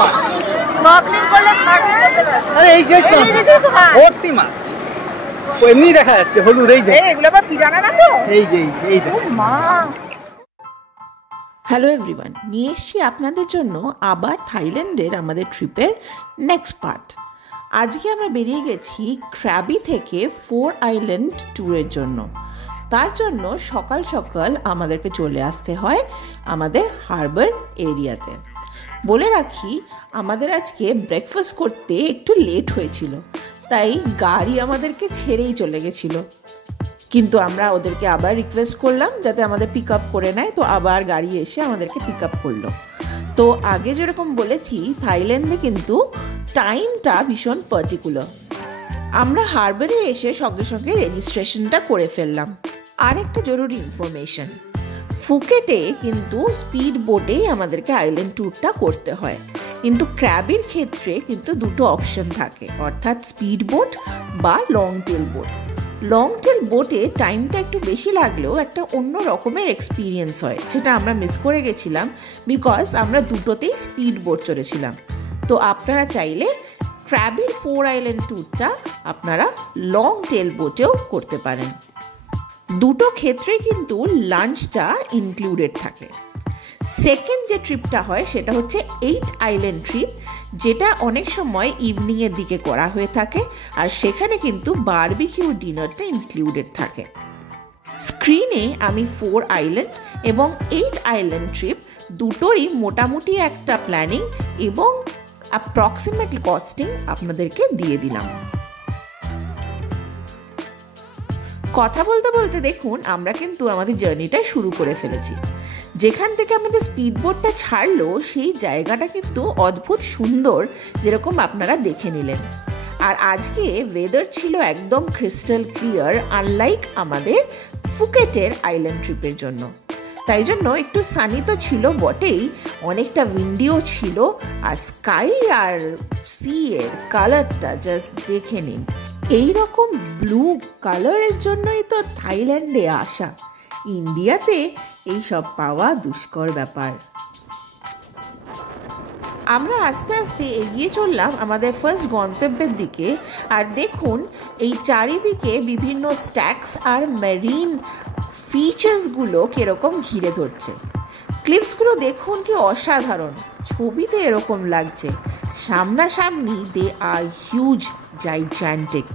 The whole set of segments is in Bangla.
মাছ, স্নর্কেলিং করলে এই যে ভর্তি মাছ এমনি দেখা যাচ্ছে হলুদ। এই যে এগুলো আবার পিরানা না তো? এই যে এই যে মা। হ্যালো এভরিওয়ান, নিয়ে এসছি আপনাদের জন্য আবার থাইল্যান্ডের আমাদের ট্রিপের নেক্সট পার্ট। আজকে আমরা বেরিয়ে গেছি ক্র্যাবি থেকে 4 আইল্যান্ড ট্যুরের জন্য। তার জন্য সকাল সকাল আমাদেরকে চলে আসতে হয় আমাদের হারবার এরিয়াতে। বলে রাখি, আমাদের আজকে ব্রেকফাস্ট করতে একটু লেট হয়েছিল, তাই গাড়ি আমাদেরকে ছেড়েই চলে গেছিলো। কিন্তু আমরা ওদেরকে আবার রিকোয়েস্ট করলাম যাতে আমাদের পিক আপ করে নেয়, তো আবার গাড়ি এসে আমাদেরকে পিক আপ করলো। তো আগে যেরকম বলেছি, থাইল্যান্ডে কিন্তু টাইমটা ভীষণ পার্টিকুলার। আমরা হারবারে এসে সঙ্গে সঙ্গে রেজিস্ট্রেশনটা করে ফেললাম। আর একটা জরুরি ইনফরমেশন, ফুকেটে কিন্তু স্পিড বোটেই আমাদেরকে আইল্যান্ড ট্যুরটা করতে হয়, কিন্তু ক্র্যাবির ক্ষেত্রে কিন্তু দুটো অপশন থাকে, অর্থাৎ স্পিড বোট বা long tail boat. Long tail বোটে টাইমটা একটু বেশি লাগলেও একটা অন্য রকমের এক্সপিরিয়েন্স হয়, যেটা আমরা মিস করে গেছিলাম বিকজ আমরা দুটোতেই স্পিড বোট চড়েছিলাম। তো আপনারা চাইলে ক্র্যাবির 4 আইল্যান্ড ট্যুরটা আপনারা লং টেল বোটেও করতে পারেন। দুটো ক্ষেত্রে কিন্তু লাঞ্চটা ইনক্লুডেড থাকে। সেকেন্ড যে ট্রিপটা হয় সেটা হচ্ছে 8 আইল্যান্ড ট্রিপ, যেটা অনেক সময় ইভিনিংয়ের দিকে করা হয়ে থাকে, আর সেখানে কিন্তু বারবিকিউ ডিনারটা ইনক্লুডেড থাকে। স্ক্রিনে আমি 4 আইল্যান্ড এবং 8 আইল্যান্ড ট্রিপ দুটোরই মোটামুটি একটা প্ল্যানিং এবং অ্যাপ্রক্সিমেট কস্টিং আপনাদেরকে দিয়ে দিলাম। কথা বলতে বলতে দেখুন, আমরা কিন্তু আমাদের জার্নিটা শুরু করে ফেলেছি। যেখান থেকে আমাদের স্পিড বোটটা ছাড়লো সেই জায়গাটা কিন্তু অদ্ভুত সুন্দর, যেরকম আপনারা দেখে নিলেন। আর আজকে ওয়েদার ছিল একদম ক্রিস্টাল ক্লিয়ার, আনলাইক আমাদের ফুকেটের আইল্যান্ড ট্রিপের জন্য। তাই জন্য একটু সানি তো ছিল বটেই, অনেকটা উইন্ডিও ছিল। আর স্কাই আর সি এর কালারটা জাস্ট দেখে নিন। এইরকম ব্লু কালারের জন্যই তো থাইল্যান্ডে আসা, ইন্ডিয়াতে এইসব পাওয়া দুষ্কর ব্যাপার। আমরা আস্তে আস্তে এগিয়ে চললাম আমাদের ফার্স্ট গন্তব্যের দিকে। আর দেখুন, এই চারিদিকে বিভিন্ন স্ট্যাক্স আর মেরিন ফিচার্সগুলো কীরকম ঘিরে ধরছে। ক্লিপসগুলো দেখুন কি অসাধারণ, ছবিতে এরকম লাগছে, সামনাসামনি দে আর হিউজ, জাইজ্যান্টিক।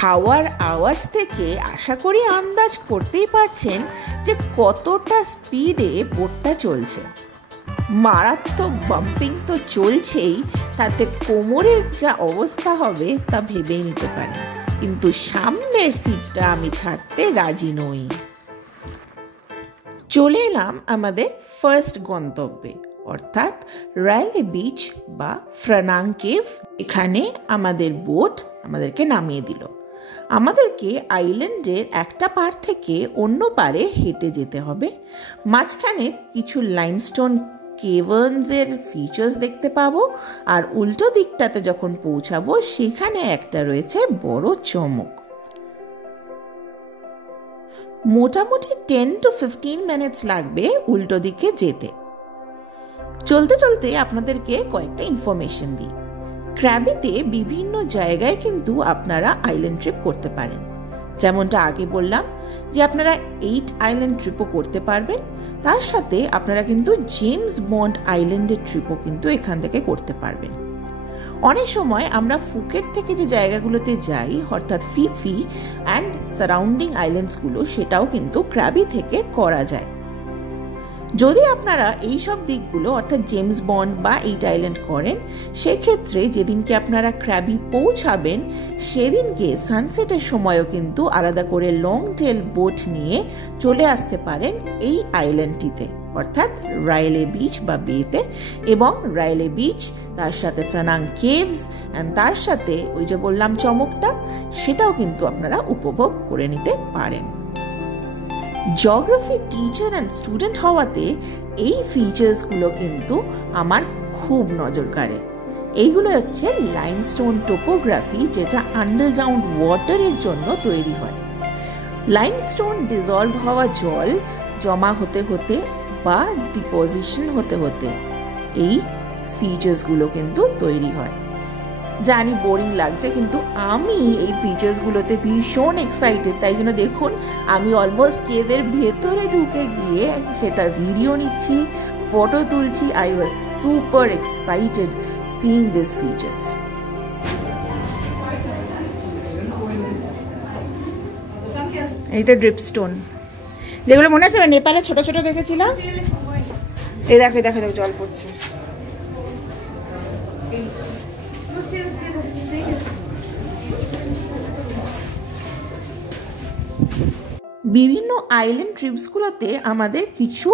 হাওয়ার আওয়াজ থেকে আশা করি আন্দাজ করতেই পারছেন যে কতটা স্পিডে বোটটা চলছে। মারাত্মক বাম্পিং তো চলছেই, তাতে কোমরের যা অবস্থা হবে তা ভেবেই নিতে পারেন। কিন্তু সামনের সিটটা আমি ছাড়তে রাজি নই। চলে এলাম আমাদের ফার্স্ট গন্তব্যে, অর্থাৎ রায়লে বিচ বা ফ্রানাং কেভ। এখানে আমাদের বোট আমাদেরকে নামিয়ে দিল। আমাদেরকে আইল্যান্ডের একটা পার থেকে অন্য পারে হেঁটে যেতে হবে। মাঝখানে কিছু লাইমস্টোন কেভার্নসের ফিচার্স দেখতে পাবো, আর উল্টো দিকটাতে যখন পৌঁছাবো সেখানে একটা রয়েছে বড় চমক। মোটামুটি 10 to 15 মিনিটস লাগবে উল্টো দিকে যেতে। চলতে চলতে আপনাদেরকে কয়েকটা ইনফরমেশন দিই। ক্র্যাবিতে বিভিন্ন জায়গায় কিন্তু আপনারা আইল্যান্ড ট্রিপ করতে পারেন। যেমনটা আগে বললাম যে আপনারা 8 আইল্যান্ড ট্রিপও করতে পারবেন, তার সাথে আপনারা কিন্তু জেমস বন্ড আইল্যান্ডের ট্রিপও কিন্তু এখান থেকে করতে পারবেন। অনেক সময় আমরা ফুকেট থেকে যে জায়গাগুলোতে যাই, অর্থাৎ ফি ফি অ্যান্ড সারাউন্ডিং আইল্যান্ডসগুলো, সেটাও কিন্তু ক্র্যাবি থেকে করা যায়। যদি আপনারা এই সব দিকগুলো অর্থাৎ জেমস বন্ড বা 8 আইল্যান্ড করেন, সেক্ষেত্রে যেদিনকে আপনারা ক্র্যাবি পৌঁছাবেন সেদিনকে সানসেটের সময়ও কিন্তু আলাদা করে লং টেল বোট নিয়ে চলে আসতে পারেন এই আইল্যান্ডটিতে, অর্থাৎ রায়লে বিচ বা বেতে। এবং রায়লে বিচ, তার সাথে ফ্রানাং কেভস অ্যান্ড তার সাথে ওই যে বললাম চমকটা, সেটাও কিন্তু আপনারা উপভোগ করে নিতে পারেন। জিওগ্রাফি টিচার অ্যান্ড স্টুডেন্ট হওয়াতে এই ফিচার্সগুলো কিন্তু আমার খুব নজর কাড়ে। এইগুলো হচ্ছে লাইমস্টোন টোপোগ্রাফি, যেটা আন্ডারগ্রাউন্ড ওয়াটারের জন্য তৈরি হয়। লাইমস্টোন ডিজলভ হওয়া জল জমা হতে হতে বা ডিপোজিশন হতে হতে এই ফিচার্সগুলো কিন্তু তৈরি হয়। জানি বোরিং লাগছে, কিন্তু আমি এই ফিচার্সগুলোতে ভীষণ এক্সাইটেড। তাই জন্য দেখুন আমি অলমোস্ট কেভের ভেতরে ঢুকে গিয়ে সেটা ভিডিও নিচ্ছি, ফটো তুলছি। I was super excited seeing this features. এইটা ড্রিপস্টোন, যেগুলো মনে আছে নেপালে ছোট ছোট দেখেছিলাম। এই দেখো দেখো দেখো জল পড়ছে। বিভিন্ন আইল্যান্ড ট্রিপসগুলোতে আমাদের কিছু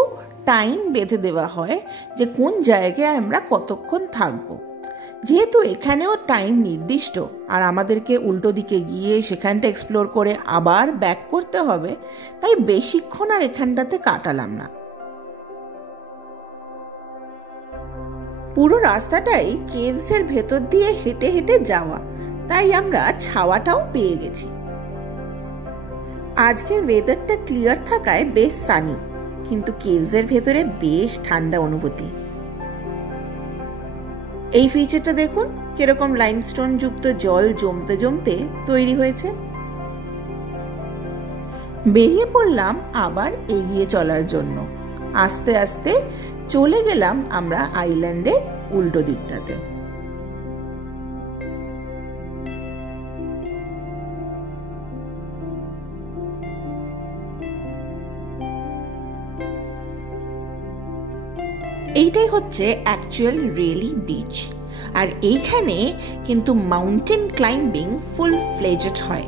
টাইম বেঁধে দেওয়া হয় যে কোন জায়গায় আমরা কতক্ষণ থাকব। যেহেতু এখানেও টাইম নির্দিষ্ট আর আমাদেরকে উল্টো দিকে গিয়ে সেখানটা এক্সপ্লোর করে আবার ব্যাক করতে হবে, তাই বেশিক্ষণ আর এখানটাতে কাটালাম না। পুরো রাস্তাটাই কেভসের ভেতর দিয়ে হেঁটে হেঁটে যাওয়া, তাই আমরা ছাওয়াটাও পেয়ে গেছি। আজকের ওয়েদারটা ক্লিয়ার থাকায় বেশ সানি, কিন্তু কেভসের ভেতরে বেশ ঠান্ডা অনুভূতি। এই ফিচারটা দেখুন কিরকম লাইমস্টোন যুক্ত জল জমতে জমতে তৈরি হয়েছে। বেরিয়ে পড়লাম আবার এগিয়ে চলার জন্য। আস্তে আস্তে চলে গেলাম আমরা আইল্যান্ডের উল্টো দিকটাতে। এইটাই হচ্ছে অ্যাকচুয়াল রেলি বিচ, আর এইখানে কিন্তু মাউন্টেন ক্লাইম্বিং ফুল ফ্লেজড হয়।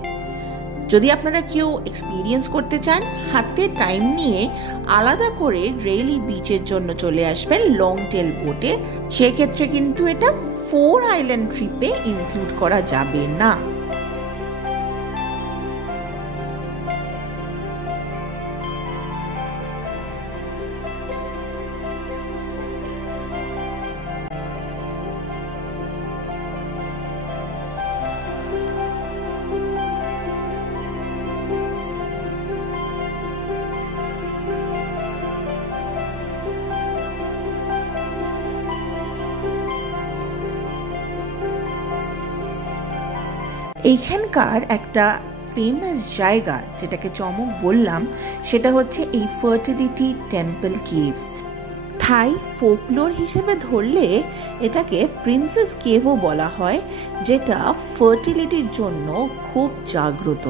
যদি আপনারা কেউ এক্সপিরিয়েন্স করতে চান, হাতে টাইম নিয়ে আলাদা করে রেলি বিচের জন্য চলে আসবেন লং টেল বোটে। সেক্ষেত্রে কিন্তু এটা 4 আইল্যান্ড ট্রিপে ইনক্লুড করা যাবে না। এইখানকার একটা ফেমাস জায়গা যেটাকে চমক বললাম, সেটা হচ্ছে এই ফার্টিলিটি টেম্পল কেভ। থাই ফোকলোর হিসেবে ধরলে এটাকে প্রিন্সেস কেভও বলা হয়, যেটা ফার্টিলিটির জন্য খুব জাগ্রত।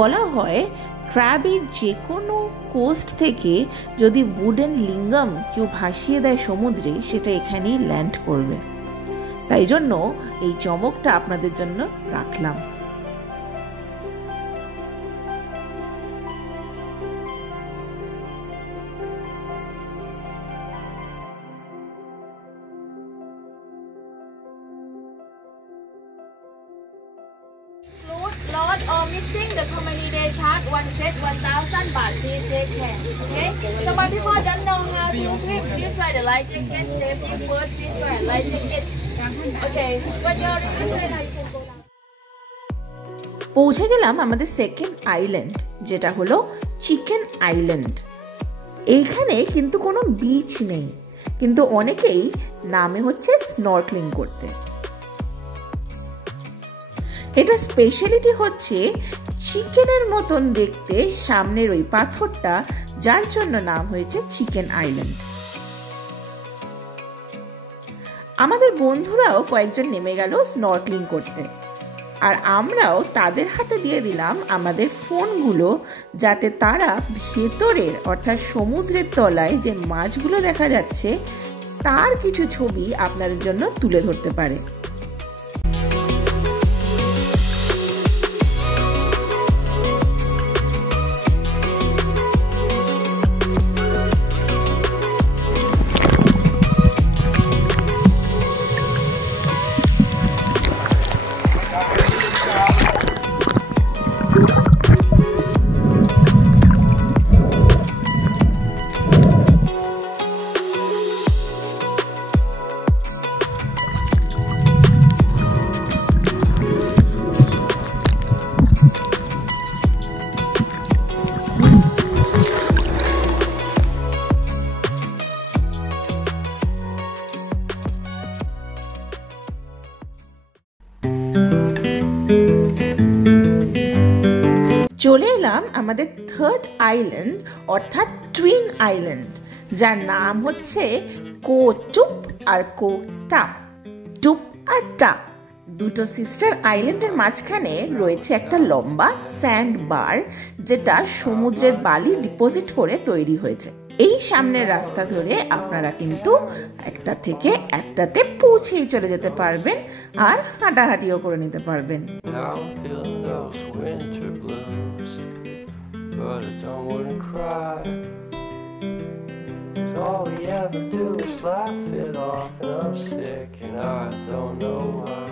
বলা হয় ক্র্যাবের যে কোনো কোস্ট থেকে যদি উডেন লিঙ্গাম কেউ ভাসিয়ে দেয় সমুদ্রে, সেটা এখানেই ল্যান্ড করবে। তাই জন্য এই চমকটা আপনাদের জন্য রাখলাম। Lost or missing, the company they charge one set 1,000 baht. Please take care. Okay. Some people don't know how to swim. This way the life jacket, safety first. This way life jacket. Okay. When you're ready, you can go down. পৌঁছে গেলাম আমাদের সেকেন্ড আইল্যান্ড, যেটা হলো চিকেন আইল্যান্ড। এইখানে কিন্তু কোনো বিচ নেই, কিন্তু অনেকেই নামে হচ্ছে স্নর্কলিং করতে। এটা স্পেশালিটি হচ্ছে চিকেনের মতন দেখতে সামনের ওই পাথরটা, যার জন্য নাম হয়েছে চিকেন আইল্যান্ড। আমাদের বন্ধুরাও কয়েকজন নেমে গেল স্নর্কলিং করতে, আর আমরাও তাদের হাতে দিয়ে দিলাম আমাদের ফোনগুলো, যাতে তারা ভেতরের অর্থাৎ সমুদ্রের তলায় যে মাছগুলো দেখা যাচ্ছে তার কিছু ছবি আপনাদের জন্য তুলে ধরতে পারে। এলাম আমাদের থার্ড আইল্যান্ড অর্থাৎ টুইন আইল্যান্ড, যার নাম হচ্ছে কো টুপ আর কো টাপ। টুপ আর টাপ দুটো সিস্টার আইল্যান্ডের মাঝখানে রয়েছে একটা লম্বা স্যান্ড বার, যেটা সমুদ্রের বালি ডিপোজিট করে তৈরি হয়েছে। এই সামনের রাস্তা ধরে আপনারা কিন্তু একটা থেকে একটাতে পৌঁছেই চলে যেতে পারবেন আর হাঁটাহাঁটিও করে নিতে পারবেন। All we ever do is laugh it off, and I'm sick and I don't know why.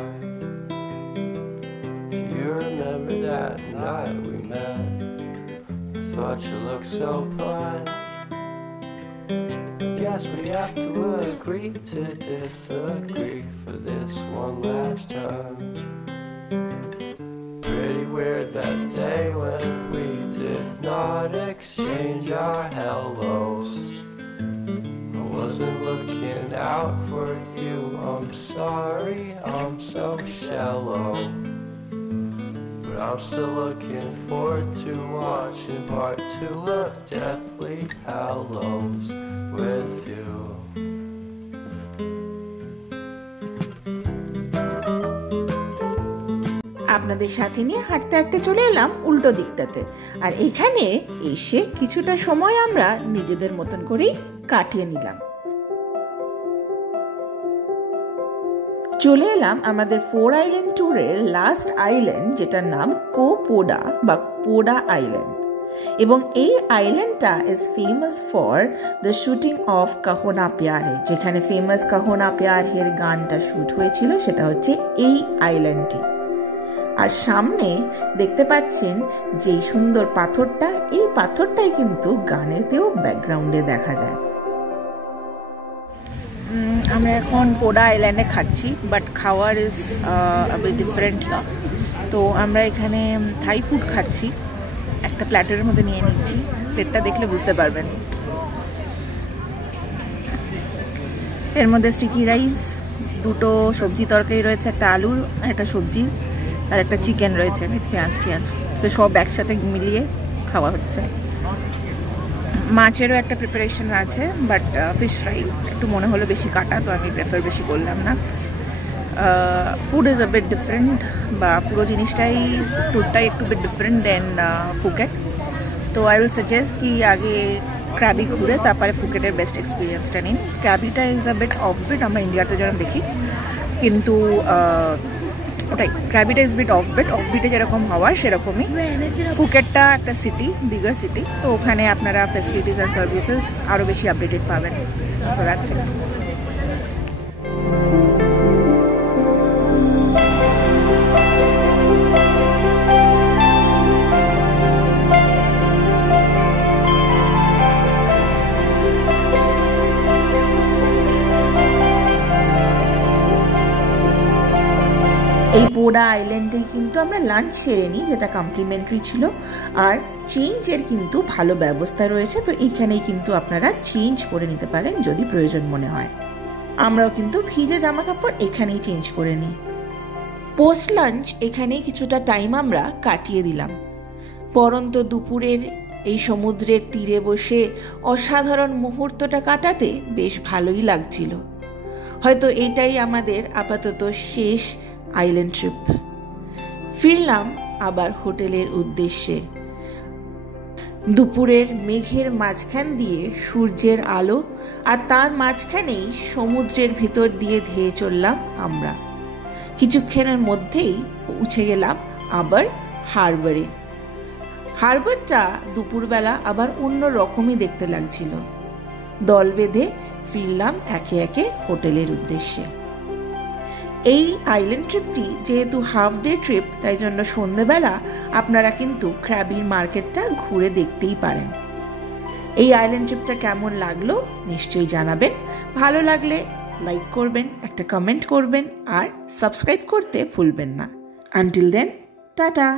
Do you remember that night we met? I thought you looked so fine. Guess we have to agree to disagree for this one last time. Pretty weird that day when we did not exchange our hellos. Wasn't looking out for you, I'm sorry, I'm so shallow. But I'm still looking forward to watching part 2 of Deathly Hallows with you. আপনাদের সাথে নিয়ে হাঁটতে হাঁটতে চলে এলাম উল্টো দিকটাতে, আর এখানে এসে কিছুটা সময় আমরা নিজেদের মতন করেই কাটিয়ে নিলাম। চলে এলাম আমাদের 4 আইল্যান্ড ট্যুরের লাস্ট আইল্যান্ড, যেটার নাম কোপোডা বা পোডা আইল্যান্ড। এবং এই আইল্যান্ডটা is famous for the shooting of Kaho Naa Pyaar, যেখানে ফেমাস কাহোনা প্যারের গানটা শুট হয়েছিল সেটা হচ্ছে এই আইল্যান্ডটি। আর সামনে দেখতে পাচ্ছেন যে সুন্দর পাথরটা, এই পাথরটাই কিন্তু গানেতেও ব্যাকগ্রাউন্ডে দেখা যায়। আমরা এখন পোডা আইল্যান্ডে খাচ্ছি, বাট খাওয়ার ইজ ডিফারেন্ট হিয়ার। তো আমরা এখানে থাই ফুড খাচ্ছি, একটা প্ল্যাটারের মধ্যে নিয়ে নিচ্ছি, প্লেটটা দেখলে বুঝতে পারবেন। এর মধ্যে স্টিকি রাইস, দুটো সবজি তরকারি রয়েছে, একটা আলুর একটা সবজি আর একটা চিকেন রয়েছে উইথ পেঁয়াজ টিয়াজ। তো সব একসাথে মিলিয়ে খাওয়া হচ্ছে। মাছেরও একটা প্রিপারেশন আছে, বাট ফিশ ফ্রাই একটু মনে হলো বেশি কাটা, তো আমি প্রেফার বেশি করলাম না। Food is a bit different, বা পুরো জিনিসটাই ট্যুরটাই একটু বিট ডিফারেন্ট দেন ফুকেট। তো আই উইল সাজেস্ট কি আগে ক্র্যাবি ঘুরে তারপরে ফুকেটের বেস্ট এক্সপিরিয়েন্সটা নিন। ক্র্যাবিটা is a bit off beat, আমরা ইন্ডিয়াতে যেরকম দেখি, কিন্তু ওটাই ক্র্যাবিটা ইজ বিট অফ বিটে যেরকম হওয়ার সেরকমই। ফুকেটটা একটা সিটি, বিগার সিটি, তো ওখানে আপনারা ফেসিলিটিস অ্যান্ড সার্ভিসেস আরও বেশি আপডেটেড পাবেন। So that's it. এই পোডা আইল্যান্ডেই কিন্তু আমরা লাঞ্চ সেরে নিই, যেটা কমপ্লিমেন্টারি ছিল, আর চেঞ্জের কিন্তু ভালো ব্যবস্থা রয়েছে। তো এইখানেই কিন্তু আপনারা চেঞ্জ করে নিতে পারেন যদি প্রয়োজন মনে হয়। আমরাও কিন্তু ভিজে জামা কাপড় এখানেই চেঞ্জ করে নিই। পোস্ট লাঞ্চ এখানেই কিছুটা টাইম আমরা কাটিয়ে দিলাম। পরন্ত দুপুরের এই সমুদ্রের তীরে বসে অসাধারণ মুহূর্তটা কাটাতে বেশ ভালোই লাগছিল। হয়তো এটাই আমাদের আপাতত শেষ আইল্যান্ড ট্রিপ। ফিরলাম আবার হোটেলের উদ্দেশ্যে। দুপুরের মেঘের মাঝখান দিয়ে সূর্যের আলো, আর তার মাঝখানেই সমুদ্রের ভিতর দিয়ে ধেয়ে চললাম আমরা। কিছুক্ষণের মধ্যেই পৌঁছে গেলাম আবার হারবারে। হারবারটা দুপুরবেলা আবার অন্য রকমই দেখতে লাগছিল। দল বেঁধে ফিরলাম একে একে হোটেলের উদ্দেশ্যে। এই আইল্যান্ড ট্রিপটি যেহেতু হাফ ডে ট্রিপ, তাই জন্য সন্ধেবেলা আপনারা কিন্তু ক্র্যাবির মার্কেটটা ঘুরে দেখতেই পারেন। এই আইল্যান্ড ট্রিপটা কেমন লাগলো নিশ্চয়ই জানাবেন। ভালো লাগলে লাইক করবেন, একটা কমেন্ট করবেন, আর সাবস্ক্রাইব করতে ভুলবেন না। Until then, tata.